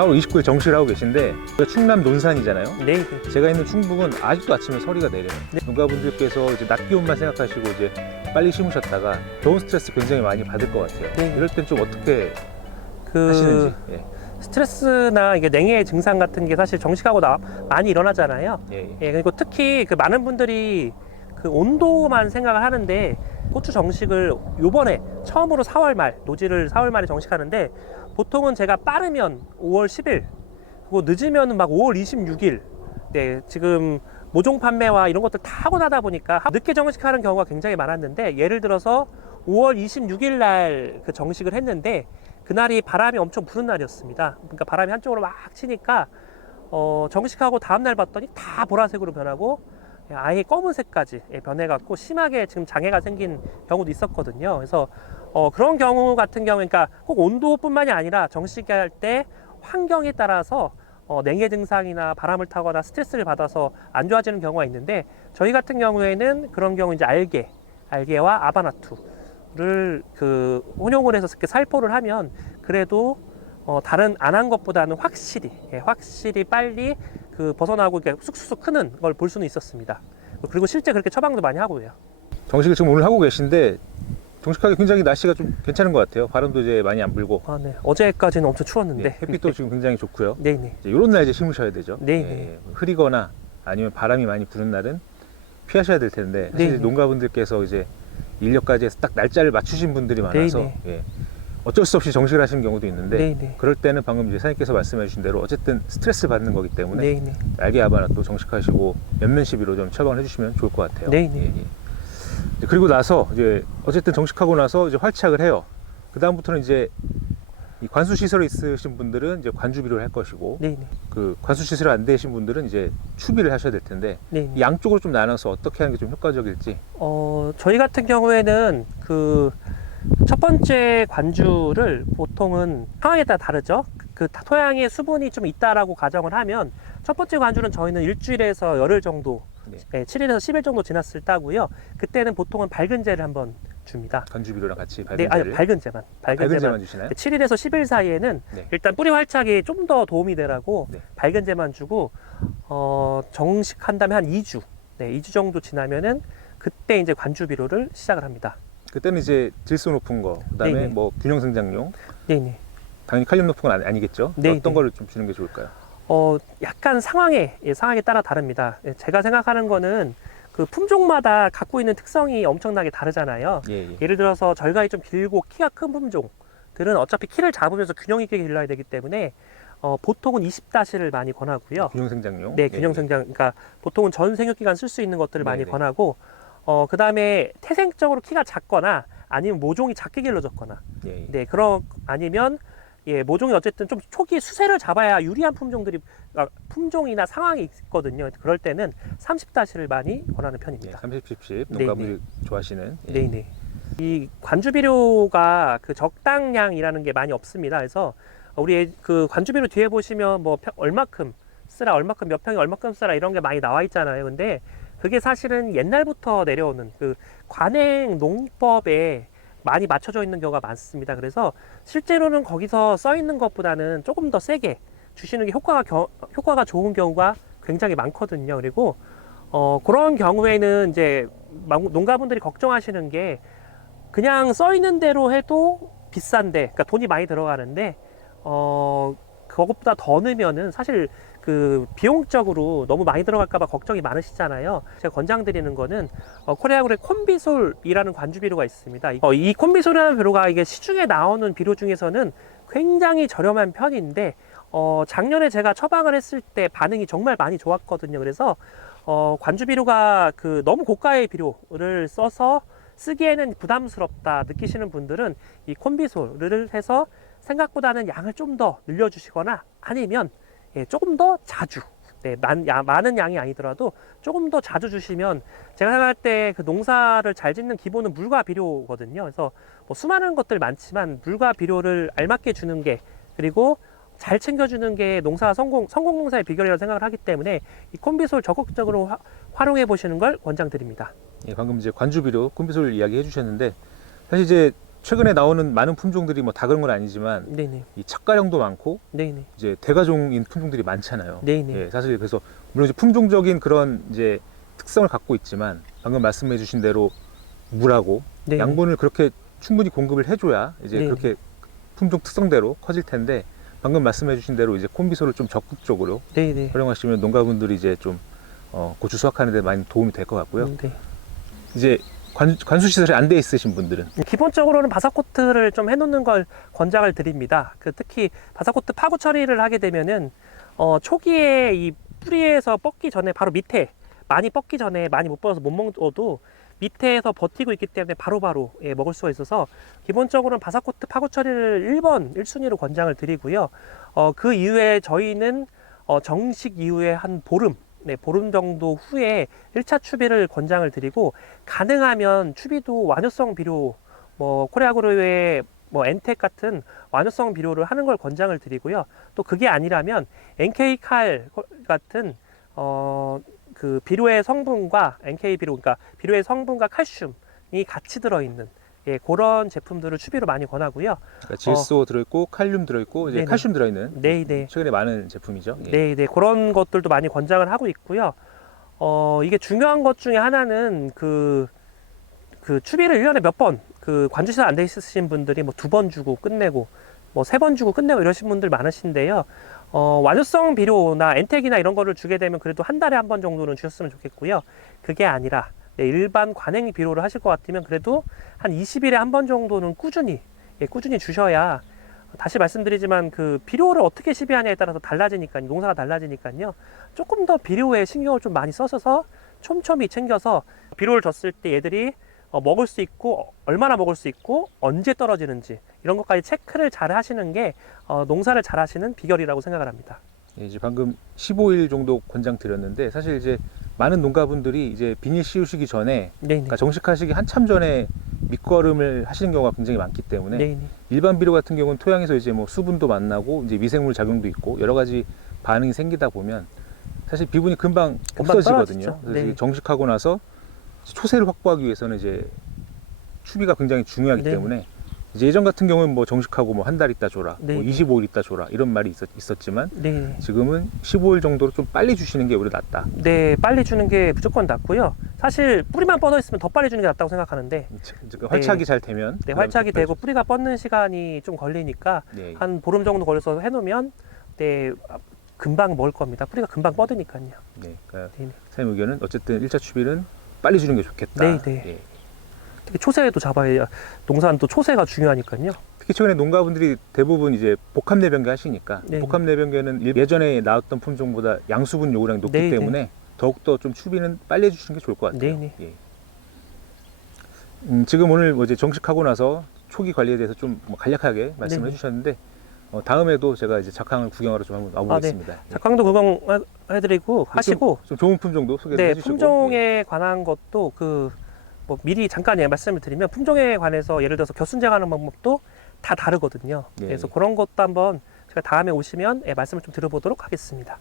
4월 29일 정시를 하고 계신데 충남 논산이잖아요. 네. 제가 있는 충북은 아직도 아침에 서리가 내려요. 농가분들께서 이제 낮 기온만 생각하시고 이제 빨리 심으셨다가 겨울 스트레스 굉장히 많이 받을 것 같아요. 네. 이럴 땐 좀 어떻게 하시는지. 예. 스트레스나 이게 냉해 증상 같은 게 사실 정식하고 많이 일어나잖아요. 예. 예, 그리고 특히 그 많은 분들이 그 온도만 생각을 하는데 고추 정식을 요번에 처음으로 4월 말, 노지를 4월 말에 정식하는데 보통은 제가 빠르면 5월 10일, 그리고 늦으면 막 5월 26일, 네, 지금 모종 판매와 이런 것들 다 하고 나다 보니까 늦게 정식하는 경우가 굉장히 많았는데, 예를 들어서 5월 26일 날 그 정식을 했는데 그날이 바람이 엄청 부는 날이었습니다. 그러니까 바람이 한쪽으로 막 치니까 정식하고 다음날 봤더니 다 보라색으로 변하고 아예 검은색까지 변해갖고 심하게 지금 장애가 생긴 경우도 있었거든요. 그래서 그런 경우 같은 경우, 그러니까 꼭 온도뿐만이 아니라 정식할 때 환경에 따라서 냉해 증상이나 바람을 타거나 스트레스를 받아서 안 좋아지는 경우가 있는데, 저희 같은 경우에는 그런 경우 이제 알게와 아바나투를 그 혼용을 해서 이렇게 살포를 하면 그래도 다른 안 한 것보다는 확실히 빨리 그 벗어나고 이렇게 쑥쑥 크는 걸 볼 수는 있었습니다. 그리고 실제 그렇게 처방도 많이 하고요. 정식을 지금 오늘 하고 계신데 정식하기 굉장히 날씨가 좀 괜찮은 것 같아요. 바람도 이제 많이 안 불고. 아, 네. 어제까지는 엄청 추웠는데. 예, 햇빛도 지금 굉장히 좋고요. 네네. 이런 날 이제 심으셔야 되죠. 네네. 예, 흐리거나 아니면 바람이 많이 부는 날은 피하셔야 될 텐데, 사실 네네. 농가분들께서 이제 인력까지 해서 딱 날짜를 맞추신 분들이 많아서 네네. 예, 어쩔 수 없이 정식을 하시는 경우도 있는데, 네네. 그럴 때는 방금 이제 사장님께서 말씀해 주신 대로 어쨌든 스트레스 받는 거기 때문에 네네. 알게 아바나 또 정식하시고 연면 시비로 좀 처방을 해주시면 좋을 것 같아요. 네네. 예, 예. 그리고 나서 이제 어쨌든 정식하고 나서 이제 활착을 해요. 그 다음부터는 이제 이 관수 시설이 있으신 분들은 이제 관주비료를 할 것이고, 네네. 그 관수 시설이 안 되신 분들은 이제 추비를 하셔야 될 텐데, 네네. 이 양쪽으로 좀 나눠서 어떻게 하는 게 좀 효과적일지. 저희 같은 경우에는 그 첫 번째 관주를 보통은 상황에 따라 다르죠. 그 토양에 수분이 좀 있다라고 가정을 하면 첫 번째 관주는 저희는 일주일에서 열흘 정도, 네. 7일에서 10일 정도 지났을 따고요. 그때는 보통은 밝은제를 한번 줍니다. 관주비료랑 같이 네, 밝은제를. 아니, 밝은제만. 밝은제만 주시나요? 7일에서 10일 사이에는 네. 일단 뿌리 활착에 좀 더 도움이 되라고 네. 밝은제만 주고, 정식한 다음에 한 2주, 2주 정도 지나면은 그때 이제 관주비료를 시작을 합니다. 그때는 이제 질소 높은 거, 그다음에 네네. 뭐 균형 생장용, 네네. 당연히 칼륨 높은 건 아니겠죠? 네네. 어떤 거를 좀 주는 게 좋을까요? 약간 상황에 따라 다릅니다. 제가 생각하는 거는 그 품종마다 갖고 있는 특성이 엄청나게 다르잖아요. 예. 예를 들어서 절간이 좀 길고 키가 큰 품종들은 어차피 키를 잡으면서 균형 있게 길러야 되기 때문에 보통은 20-를 많이 권하고요. 균형 생장용. 네, 균형 생장, 그러니까 보통은 전 생육 기간 쓸 수 있는 것들을 많이 네네. 권하고, 그 다음에 태생적으로 키가 작거나 아니면 모종이 작게 길러졌거나, 예. 네, 아니면 모종이 어쨌든 좀 초기 수세를 잡아야 유리한 품종이나 상황이 있거든요. 그럴 때는 30-를 많이 권하는 예, 편입니다. 30, 10, 네네. 농가분들이 좋아하시는. 예. 네네. 이 관주비료가 그 적당량이라는 게 많이 없습니다. 그래서 우리 그 관주비료 뒤에 보시면 뭐 얼마큼 쓰라, 얼마큼 몇 평에 얼마큼 쓰라 이런 게 많이 나와 있잖아요. 근데 그게 사실은 옛날부터 내려오는 그 관행 농법에 많이 맞춰져 있는 경우가 많습니다. 그래서 실제로는 거기서 써 있는 것보다는 조금 더 세게 주시는 게 효과가 좋은 경우가 굉장히 많거든요. 그리고 그런 경우에는 이제 농가분들이 걱정하시는 게, 그냥 써 있는 대로 해도 비싼데, 그러니까 돈이 많이 들어가는데 그것보다 더 넣으면은 사실 그 비용적으로 너무 많이 들어갈까봐 걱정이 많으시잖아요. 제가 권장드리는 거는 코레아그로의 콤비솔이라는 관주비료가 있습니다. 이 콤비솔이라는 비료가 이게 시중에 나오는 비료 중에서는 굉장히 저렴한 편인데, 작년에 제가 처방을 했을 때 반응이 정말 많이 좋았거든요. 그래서 관주비료가 그 너무 고가의 비료를 써서 쓰기에는 부담스럽다 느끼시는 분들은 이 콤비솔을 해서 생각보다는 양을 좀 더 늘려주시거나, 아니면 조금 더 자주, 많은 양이 아니더라도 조금 더 자주 주시면, 제가 생각할 때 그 농사를 잘 짓는 기본은 물과 비료거든요. 그래서 뭐 수많은 것들 많지만 물과 비료를 알맞게 주는 게, 그리고 잘 챙겨주는 게 성공 농사의 비결이라고 생각을 하기 때문에 이 콤비솔 적극적으로 활용해 보시는 걸 권장드립니다. 예, 방금 이제 관주비료, 콤비솔 이야기 해주셨는데, 사실 이제 최근에 나오는 많은 품종들이 뭐 다 그런 건 아니지만 네네. 이 착가량도 많고 네네. 이제 대가종인 품종들이 많잖아요. 네네. 예, 사실 그래서 물론 이제 품종적인 그런 이제 특성을 갖고 있지만 방금 말씀해주신 대로 물하고 네네. 양분을 그렇게 충분히 공급을 해줘야 이제 네네. 그렇게 품종 특성대로 커질 텐데 방금 말씀해주신 대로 이제 콤비소를 좀 적극적으로 네네. 활용하시면 농가분들이 이제 좀 고추 수확하는 데 많이 도움이 될 것 같고요. 네. 이제 관수 시설이 안 돼 있으신 분들은 기본적으로는 바사코트를 좀 해놓는 걸 권장을 드립니다. 특히 바사코트 파고 처리를 하게 되면은 초기에 이 뿌리에서 뻗기 전에 바로 밑에 많이 뻗기 전에 많이 못 뻗어서 못 먹어도 밑에서 버티고 있기 때문에 바로바로 예, 먹을 수가 있어서 기본적으로는 바사코트 파고 처리를 1번 1순위로 권장을 드리고요. 그 이후에 저희는 정식 이후에 한 보름 보름 정도 후에 1차 추비를 권장을 드리고 가능하면 추비도 완효성 비료 뭐 코레아그로의 뭐 엔텍 같은 완효성 비료를 하는 걸 권장을 드리고요. 또 그게 아니라면 NK칼 같은 그 비료의 성분과 NK 비료 그러니까 비료의 성분과 칼슘이 같이 들어있는 예, 그런 제품들을 추비로 많이 권하고요. 그러니까 질소 들어있고 칼륨 들어있고 이제 네네. 칼슘 들어있는 네네. 최근에 많은 제품이죠. 예. 네, 그런 것들도 많이 권장을 하고 있고요. 이게 중요한 것 중에 하나는 그 추비를 1년에 몇 번, 관주시설 안 돼 있으신 분들이 뭐 2번 주고 끝내고, 뭐 3번 주고 끝내고 이러신 분들 많으신데요. 완효성 비료나 엔텍이나 이런 거를 주게 되면 그래도 한 달에 한 번 정도는 주셨으면 좋겠고요. 그게 아니라, 일반 관행 비료를 하실 것 같으면 그래도 한 20일에 한 번 정도는 꾸준히 주셔야 다시 말씀드리지만 그 비료를 어떻게 시비하냐에 따라서 달라지니까요. 농사가 달라지니까요. 조금 더 비료에 신경을 좀 많이 써서 촘촘히 챙겨서 비료를 줬을 때 얘들이 먹을 수 있고 얼마나 먹을 수 있고 언제 떨어지는지 이런 것까지 체크를 잘 하시는 게 농사를 잘 하시는 비결이라고 생각을 합니다. 예, 이제 방금 15일 정도 권장 드렸는데 사실 이제 많은 농가분들이 이제 비닐 씌우시기 전에 네네. 그러니까 정식하시기 한참 전에 밑거름을 하시는 경우가 굉장히 많기 때문에 네네. 일반 비료 같은 경우는 토양에서 이제 뭐 수분도 만나고 이제 미생물 작용도 있고 여러 가지 반응이 생기다 보면 사실 비분이 금방 없어지거든요. 떨어지죠. 그래서 네. 정식하고 나서 초세를 확보하기 위해서는 이제 추비가 굉장히 중요하기 네. 때문에 이제 예전 같은 경우는 뭐 정식하고 뭐 한 달 있다 줘라, 네. 뭐 25일 있다 줘라 이런 말이 있었지만 네. 지금은 15일 정도로 좀 빨리 주시는 게 오히려 낫다. 네, 빨리 주는 게 무조건 낫고요. 사실 뿌리만 뻗어 있으면 더 빨리 주는 게 낫다고 생각하는데 활착이 잘 되면 네, 활착이 되고 뿌리가 뻗는 시간이 좀 걸리니까 네. 한 보름 정도 걸려서 해놓으면 네, 금방 먹을 겁니다. 뿌리가 금방 뻗으니까요. 네, 그러니까 네. 사장님 의견은 어쨌든 1차 추비는 빨리 주는 게 좋겠다. 네, 네. 예. 특히 초세도 잡아야 농사는 또 초세가 중요하니까요. 특히 최근에 농가분들이 대부분 이제 복합 내병계 하시니까 네. 복합 내병계는 예전에 나왔던 품종보다 양수분 요구량이 높기 네, 때문에 더욱더 좀 추비는 빨리 해주시는 게 좋을 것 같아요. 네, 예. 지금 오늘 뭐 이제 정식하고 나서 초기 관리에 대해서 좀 뭐 간략하게 말씀을 네. 해주셨는데 다음에도 제가 이제 작황을 구경하러 좀 한번 와보겠습니다. 예. 작황도 구경해드리고 하시고 좀 좋은 품종도 소개를 네, 해주시고 품종에 관한 것도 뭐 미리 잠깐 말씀을 드리면 품종에 관해서 예를 들어서 겨순쟁하는 방법도 다 다르거든요. 예. 그래서 그런 것도 한번 제가 다음에 오시면 말씀을 좀 드려보도록 하겠습니다.